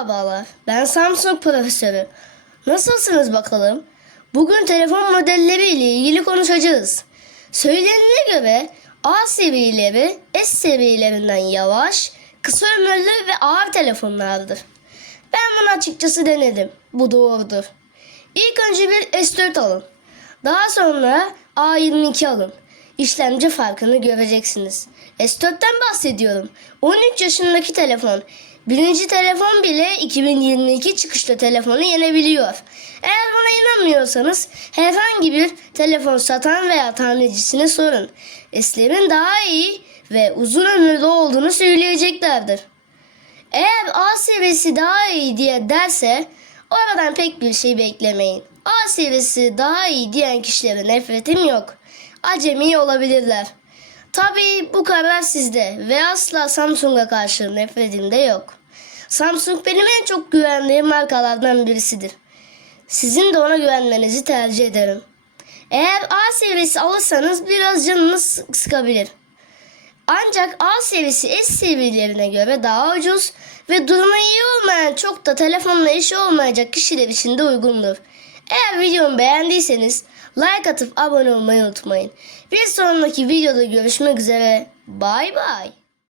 Merhabalar, ben Samsung profesörü. Nasılsınız bakalım? Bugün telefon modelleri ile ilgili konuşacağız. Söylenene göre A serileri S serilerinden yavaş, kısa ömürlü ve ağır telefonlardır. Ben bunu açıkçası denedim. Bu doğrudur. İlk önce bir S4 alın. Daha sonra A22 alın. İşlemci farkını göreceksiniz. S4'ten bahsediyorum. 13 yaşındaki telefon. Birinci telefon bile 2022 çıkışlı telefonu yenebiliyor. Eğer bana inanmıyorsanız herhangi bir telefon satan veya tamircisine sorun. S'lerin daha iyi ve uzun ömürlü olduğunu söyleyeceklerdir. Eğer A seviyesi daha iyi diye derse oradan pek bir şey beklemeyin. A seviyesi daha iyi diyen kişilere nefretim yok. Acemi olabilirler. Tabii bu karar sizde ve asla Samsung'a karşı nefretim de yok. Samsung benim en çok güvendiğim markalardan birisidir. Sizin de ona güvenmenizi tercih ederim. Eğer A seviyesi alırsanız biraz canınız sıkabilir. Ancak A seviyesi S seviyelerine göre daha ucuz ve durumu iyi olmayan çok da telefonla işi olmayacak kişiler için de uygundur. Eğer videomu beğendiyseniz like atıp abone olmayı unutmayın. Bir sonraki videoda görüşmek üzere. Bay bay.